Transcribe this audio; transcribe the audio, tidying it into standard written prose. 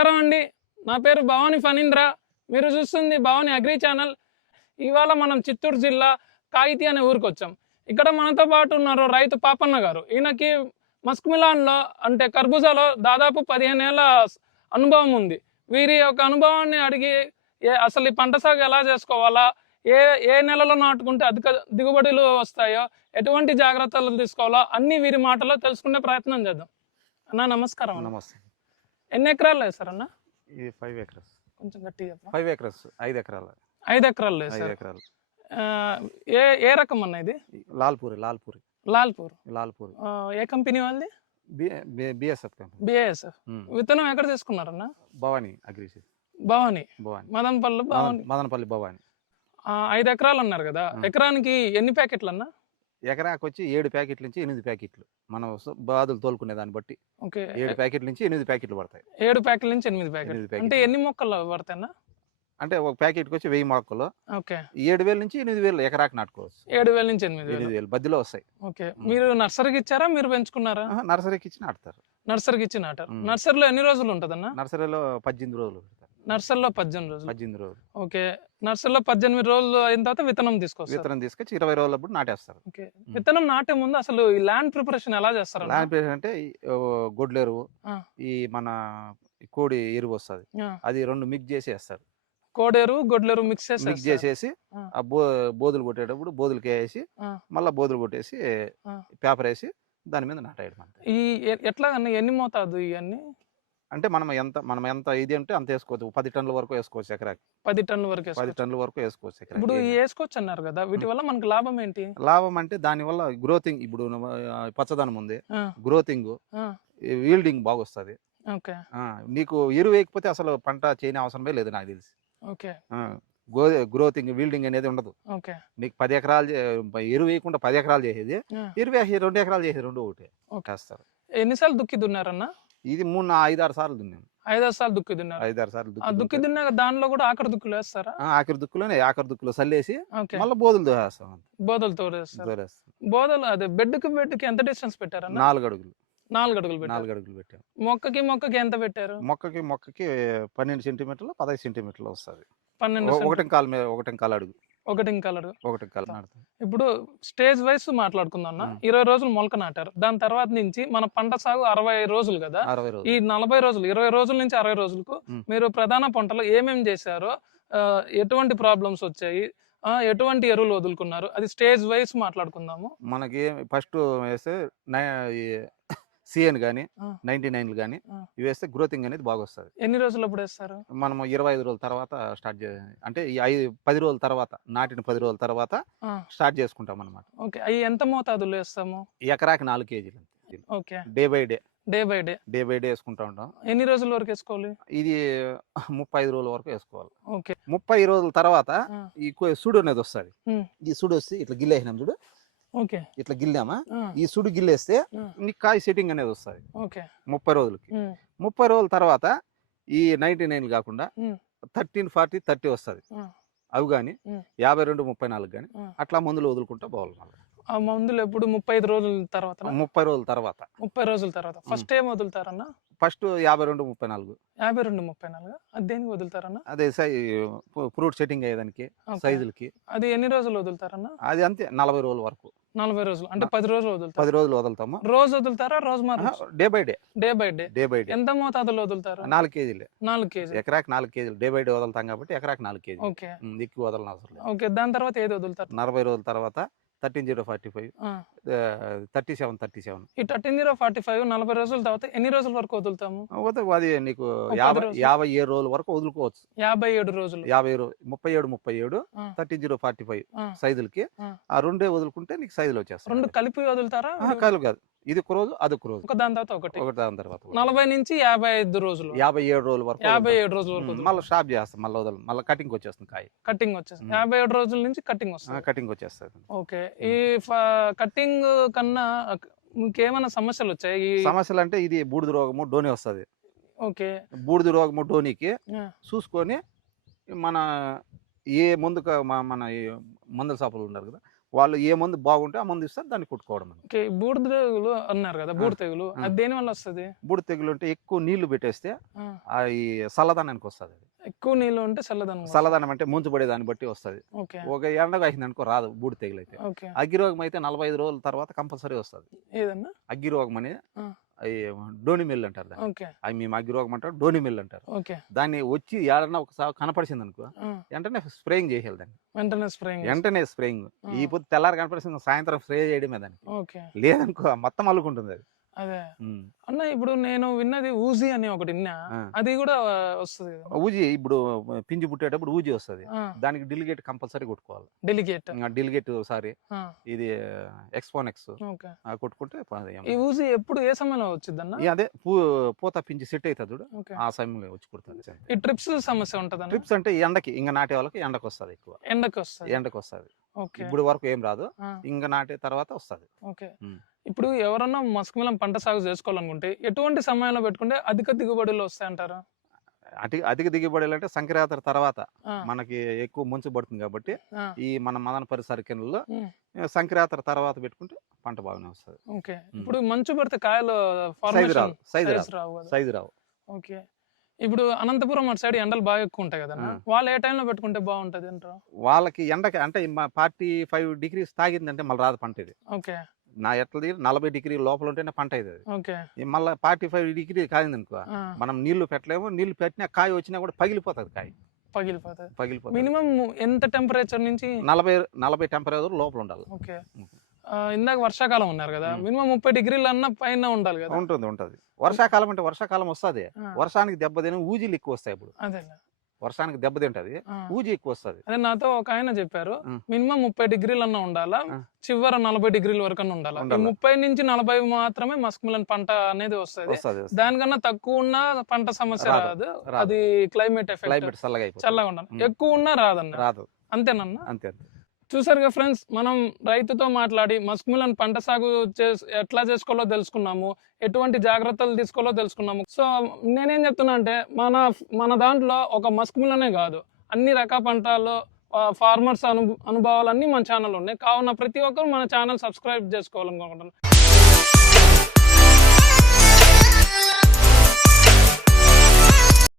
నమస్కారం అండి. నా పేరు భవాని ఫణీంద్ర. మీరు చూస్తుంది భవాని అగ్రి ఛానల్. ఇవాళ మనం చిత్తూరు జిల్లా కాయితి అనే ఊరికి వచ్చాం. ఇక్కడ మనతో పాటు ఉన్నారు రైతు పాపన్న గారు. ఈయనకి మస్క్ మిలాన్లో అంటే కర్బూజాలో దాదాపు 15 ఏళ్ళ అనుభవం ఉంది. వీరి యొక్క అనుభవాన్ని అడిగి అసలు ఈ పంట సాగు ఎలా చేసుకోవాలా, ఏ ఏ నెలలో నాటుకుంటే అధిక దిగుబడులు వస్తాయో, ఎటువంటి జాగ్రత్తలు తీసుకోవాలో అన్ని వీరి మాటలో తెలుసుకునే ప్రయత్నం చేద్దాం. అన్న నమస్కారం. నమస్తే. ఎన్ని ఎకరాలు వేస్తారన్న? ఇది 5 ఎకరాస్. కొంచెం గట్టిగా 5 ఎకరాస్ 5 ఎకరాలు 5 ఎకరాలు 5 వేస్తారు. ఎకరాలు. ఏ ఏ రకం అన్న ఇది? లాల్పూర్ లాల్పూర్. ఏ కంపెనీ వాళ్ళది? BSF company. బిఏఎస్ఎఫ్. విత్తనం ఎక్కడ తీసుకున్నారన్న? భవానీ అగ్రిసి. భవానీ. భవానీ మదనపల్లి భవానీ. 5 ఎకరాలు అన్నారు కదా, ఎకరానికి ఎన్ని ప్యాకెట్లు అన్న? ఎకరాకి వచ్చి 7 ప్యాకెట్ల నుంచి 8 ప్యాకెట్లు. మనం బాదులు తోలుకునే దాన్ని బట్టి 7 ప్యాకెట్ల నుంచి 8 ప్యాకెట్లు పడతాయి. 7 ప్యాకెట్ల నుంచి 8 ప్యాకెట్లు అంటే ఎన్ని మొక్కలు పడతాయన్న? అంటే ఒక ప్యాకెట్కి వచ్చి 1000 మొక్కలు. 7,000 నుంచి 8,000 ఎకరాకి నాటుకోవచ్చు. 7,000 నుంచి 8,000 బద్దిలో వస్తాయి. మీరు నర్సరీకి ఇచ్చారా, మీరు పెంచుకున్నారా? నర్సరీకి ఇచ్చి నాటుతారు. నర్సరీకి ఇచ్చి నాటారు. నర్సరీలో ఎన్ని రోజులు ఉంటుందన్న? నర్సరీలో 18 రోజులు. నర్సరీలో 18 రోజులు. 18 రోజులు. ఓకే. నర్సరీలో 18 రోజులు అయిన తర్వాత విత్తనం తీసుకొచ్చి 20 రోజులప్పుడు నాటేస్తారు. ఓకే. విత్తనం నాటే ముందు అసలు ఈ ల్యాండ్ ప్రిపరేషన్ ఎలా చేస్తారు? ల్యాండ్ ప్రిపరేషన్ అంటే గొడ్లు ఎరువు, ఈ మన కోడి ఎరువు వస్తుంది, అది 2 మిక్స్ చేసి వేస్తారు. కోడేరు గొడ్లేరు మిక్స్ చేసేసి ఆ బోదులు కొట్టేటప్పుడు బోదులకి వేసి మళ్ళీ బోదులు కొట్టేసి పేపర్ వేసి దాని మీద నాటేయడం. ఈ ఎట్లా ఎన్ని మోతాదు ఇవన్నీ? అంటే మనం ఎంత ఇది అంటే అంత వేసుకోవచ్చు. 10 టన్నుల వరకు వేసుకోవచ్చు ఎకరాకి. 10 టన్నుల వరకు 10 టన్నుల వరకు వేసుకోవచ్చు. ఇప్పుడు వేసుకోవచ్చు అన్నారు కదా, వీటి వల్ల మనకు లాభం ఏంటి? లాభం అంటే దాని వల్ల గ్రోతింగ్, ఇప్పుడు పచ్చదనం ఉంది, గ్రోతింగ్, ఈల్డింగ్ బాగా వస్తుంది. నీకు ఎరువు వేయకపోతే అసలు పంట చేయని అవసరమే లేదు నాకు తెలిసి. గ్రోతింగ్ వీల్డింగ్ అనేది ఉండదు. నీకు 10 ఎకరాలు ఎరువు వేయకుండా 10 ఎకరాలు చేసేది, ఎరువు వేసి 2 ఎకరాలు చేసేది, 2 ఒకటి వేస్తారు. ఎన్నిసార్లు దుక్కి దున్నారన్న? ఇది 5-6 సార్లు దున్నాను. 5-6 సార్లు దుక్కి దున్నారు. 5-6 సార్లు దుక్కి దున్నాక దానిలో కూడా ఆఖరి దుక్కులు వేస్తారా? ఆఖరి దుక్కులో చల్లేసి మళ్ళీ బోధులు తోసేస్తాం. బోధలు తోడేస్తారు. బోధలు అదే బెడ్కి ఎంత డిస్టెన్స్ పెట్టారన్న? 4 అడుగులు. 4 అడుగులు పెట్టారు. మొక్కకి ఎంత పెట్టారు? మొక్కకి 12 సెంటీమీటర్లు 15 సెంటీమీటర్లు వస్తుంది. 12 ఒకటి అడుగు. ఇప్పుడు స్టేజ్ వైస్ మాట్లాడుకుందాం. 20 రోజులు మొలక నాటారు. దాని తర్వాత నుంచి మన పంట సాగు 60 రోజులు కదా. ఈ 40 రోజులు 20 రోజుల నుంచి 60 రోజులకు మీరు ప్రధాన పంటలు ఏమేమి చేశారో, ఎటువంటి ప్రాబ్లమ్స్ వచ్చాయి, ఎటువంటి ఎరువులు వదులుకున్నారు, అది స్టేజ్ వైస్ మాట్లాడుకుందాము. మనకి ఫస్ట్ వేస్తే సిఎన్ కానీ 99 కానీ ఇవి వేస్తే గ్రోతింగ్ అనేది బాగా వస్తుంది. ఎన్ని రోజులు అప్పుడు వేస్తారు? మనం 25 రోజుల తర్వాత స్టార్ట్ అంటే ఈ 10 రోజుల తర్వాత, నాటిన 10 రోజుల తర్వాత స్టార్ట్ చేసుకుంటాం అనమాట. ఓకే. అవి ఎంత మోతాదులు వేస్తాము? ఎకరాకి 4 కేజీలు. ఓకే. డే బై డే వేసుకుంటా ఉంటాం. ఎన్ని రోజుల వరకు వేసుకోవాలి? ఇది 35 రోజుల వరకు వేసుకోవాలి. ఓకే. 30 రోజుల తర్వాత ఈ సుడు అనేది వస్తుంది. ఈ సుడు వస్తే ఇట్లా గిల్లేసినాం చూడు, ఇట్లా గిల్లామా, ఈ సుడు గిల్లేస్తే నీకు కాయ సెట్టింగ్ అనేది వస్తుంది 30 రోజులకి. 30 రోజుల తర్వాత ఈ 99 కాకుండా 13, 40, 30 వస్తుంది. అవి కానీ 52, 34 కానీ అట్లా మందులు వదులుకుంటా పోవాలి. ఆ మందులు ఎప్పుడు 35 రోజుల తర్వాత? 30 రోజుల తర్వాత. 30 రోజుల తర్వాత ఫస్ట్ ఏం వదులుతారన్న? ఫస్ట్ 52, 34. 52, 34 అది దేనికి వదులుతారన్న? అదే ఫ్రూట్ సెట్టింగ్ అయ్యేదానికి, సైజులకి. అది ఎన్ని రోజులు వదులుతారన్న? అది అంతే 40 రోజుల వరకు. 40 రోజులు అంటే 10 రోజులు వదులుతారు. 10 రోజులు వదులుతాము. రోజు వదులుతారా? రోజు డే బై డే. ఎంత మోతాదులో వదులుతారు? 4 కేజీలు. 4 కేజీలు ఎకరాకి 4 కేజీలు. డే బై డే వదులుతాం కాబట్టి ఎకరాకి 4 కేజీలు. ఓకే. ఎక్కువ వదలని అవసరం లేదు. ఓకే. దాని తర్వాత ఏది వదులుతారు? 40 రోజుల తర్వాత 13,045, 37. ఈ 13,045 40 రోజుల తర్వాత ఎన్ని రోజుల వరకు వదులుతాము? అది నీకు 57 రోజుల వరకు వదులుకోవచ్చు. 57 రోజులు. 37, 13,045 సైజులకి ఆ 2 వదులుకుంటే నీకు సైజులు వచ్చేస్తాయి. 2 కలిపి వదులుతారా? కాదు, ఇది ఒక రోజు, అదొక రోజు. దాని తర్వాత ఒకటి. దాని తర్వాత 40 నుంచి 55 రోజులు. 57 రోజుల వరకు. 57 రోజుల వరకు మళ్ళీ స్టాప్ చేస్తాం. మళ్ళీ కటింగ్ వచ్చేస్తుంది. కాయ కటింగ్ వచ్చేస్తుంది. 57 రోజుల నుంచి కటింగ్ వస్తుంది. కటింగ్ వచ్చేస్తుంది. ఓకే. ఈ కటింగ్ కన్నా ఇంకేమైనా సమస్యలు వచ్చాయి? సమస్యలు అంటే ఇది బూడిద రోగము, డోని వస్తుంది. ఓకే. బూడిద రోగము, డోనికి చూసుకొని మన ఏ ముందు మన మందుల షాపులు ఉన్నారు కదా, వాళ్ళు ఏ మందు బాగుంటే ఆ మందు ఇస్తారు, దాన్ని కొట్టుకోవడం. ఓకే. బూడిద తెగులు అన్నారు కదా, బూడిద తెగులు అది దేని వల్ల వస్తుంది? బూడిద తెగులు అంటే ఎక్కువ నీళ్లు పెట్టేస్తే ఆ. ఈ చల్లదనానికి వస్తుంది. ఎక్కువ నీళ్ళు ఉంటే చల్లదనం వస్తదా? చల్లదనం అంటే ముంచు పడే దాన్ని బట్టి వస్తుంది. ఓకే. ఒక ఎండగా అయింది అనుకో రాదు బూడిద తెగులు అయితే. ఓకే. అగ్గిరోగం అయితే 45 రోజుల తర్వాత కంపల్సరీ వస్తుంది. ఏదన్నా? అగ్గిరోగం అని ఆ. ఈ డోని మిల్ అంటారు దాన్ని. ఓకే. అవి మేము అగ్గిరోగం అంటారు, డోని మిల్ అంటారు. ఓకే. దాన్ని వచ్చి ఏడన్నా ఒకసారి కనపడిచింది అనుకో ఆ. వెంటనే స్ప్రేయింగ్ చేయాలి దాన్ని. వెంటనే స్ప్రేయింగ్. వెంటనే స్ప్రేయింగ్. ఈ పొద్దు తెల్లారి కనపడిచింది సాయంత్రం స్ప్రే చేయడమే దానికి. ఓకే. లేదనుకో మొత్తం అల్లుకుంటుంది అది. అదే అన్న, ఇప్పుడు నేను విన్నది ఊజీ అని ఒకటి విన్నా, అది కూడా వస్తుంది కదా? ఊజీ ఇప్పుడు పింజి పుట్టేటప్పుడు ఊజీ వస్తుంది, ఆ. దానికి డెలిగేట్ కంపల్సరీ కొట్టుకోవాలి. డెలిగేట్ సారీ ఇది ఎక్స్పోనెక్స్ ఓకే. కొట్టుకుంటే ఈ ఊజీ ఎప్పుడు ఏ సమయంలో వచ్చింది అన్న? అదే పూత పింజి సెట్ అవుతుంది చూడు, ఓకే. ఆ సమయంలో వచ్చి కుడుతుంది. ఈ ట్రిప్స్ సమస్య ఉంటది? ట్రిప్స్ అంటే ఎండకి ఇంకా నాటే వాళ్ళకి ఎండకు వస్తుంది, ఎక్కువ ఎండకు వస్తుంది. ఓకే. ఇప్పుడు వరకు ఏం రాదు, ఇంకా నాటే తర్వాత వస్తుంది. ఓకే. ఇప్పుడు ఎవరన్నా మస్క్ మిలన్ పంట సాగు చేసుకోవాలనుకుంటే ఎటువంటి సమయంలో పెట్టుకుంటే అధిక దిగుబడులు వస్తాయంటారా? అధిక దిగుబడులు అంటే సంక్రాంతి తర్వాత మనకి ఎక్కువ మంచు పడుతుంది కాబట్టి ఈ మన మదన పరిసర కిందలో సంక్రాంతి తర్వాత పెట్టుకుంటే పంట బాగానే వస్తుంది. ఓకే. ఇప్పుడు మంచు పడితే కాయలు సైజు రావు. ఓకే. ఇప్పుడు అనంతపురం అటు సైడ్ ఎండలు బాగా ఎక్కువ ఉంటాయి కదా, వాళ్ళు ఏ టైంలో పెట్టుకుంటే బాగుంటది అంటారు? వాళ్ళకి ఎండకి అంటే 45 degrees తాగిందంటే మళ్ళీ రాదు పంట ఇది. ఓకే. నా ఎట్లది 40 degrees లోపల ఉంటేనే పంట అవుతుంది. ఓకే. మళ్ళీ 45 degrees కాయింది అనుకో మనం నీళ్లు పెట్టలేము, నీళ్లు పెట్టినా కాయ వచ్చినా కూడా పగిలిపోతుంది, కాయ పగిలిపోతుంది. మినిమం ఎంత టెంపరేచర్ నుంచి? 40 టెంపరేచర్ లోపల ఉండాలి. ఓకే. ఇందాక వర్షాకాలం ఉన్నారు కదా, మినిమం 30 degrees అన్న పైన ఉండాలి కదా? ఉంటది. వర్షాకాలం అంటే వర్షాకాలం వస్తుంది, వర్షానికి దెబ్బతిని ఊజీలు ఎక్కువ వస్తాయి. ఇప్పుడు అదే వర్షానికి దెబ్బతింటది, ఊజీ ఎక్కువ వస్తుంది. అదే నాతో ఒక ఆయన చెప్పారు, మినిమం 30 degrees అన్న ఉండాలా, చివర 40 degrees వరకు ఉండాలా. 30 నుంచి 40 మాత్రమే మస్క్ మిలన్ పంట అనేది వస్తుంది. దానికన్నా తక్కువ ఉన్న పంట సమస్య రాదు, అది క్లైమేట్ ఎఫెక్ట్, చల్లగా ఉండాలి. ఎక్కువ ఉన్నా రాదు. అంతేనన్నా? అంతే. చూసారుగా ఫ్రెండ్స్, మనం రైతుతో మాట్లాడి మస్క్ మిలన్ పంట సాగు ఎట్లా చేసుకోవాలో తెలుసుకున్నాము, ఎటువంటి జాగ్రత్తలు తీసుకోవాలో తెలుసుకున్నాము. సో నేనేం చెప్తున్నా అంటే మన దాంట్లో ఒక మస్క్ మిలనే కాదు, అన్ని రకాల పంటలు ఫార్మర్స్ అనుభవాలన్నీ మన ఛానల్ ఉన్నాయి. కావున ప్రతి ఒక్కరు మన ఛానల్ సబ్స్క్రైబ్ చేసుకోవాలనుకుంటున్నాను.